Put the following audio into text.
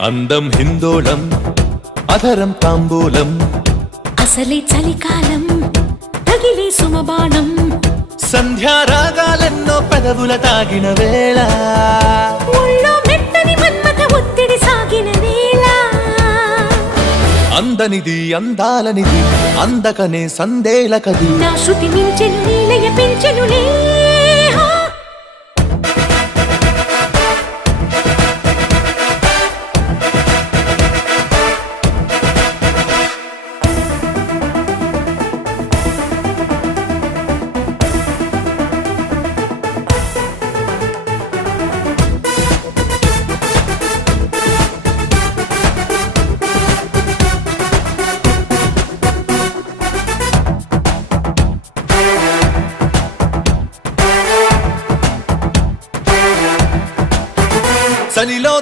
అందం హిందోళం అధరం తాంబూలం అసలే చలికాలం తగిలే సుమబాణం సంధ్యారాగాలెన్నో పెదవుల తాగిన వేళ ఒళ్ళో మెత్తని మన్మథ ఒత్తిడి సాగిన వేళ అందనిది అందాలనిది అందకనే సందేలకది నా శృతి మించెను నీలయ పెంచెనులే చలిలో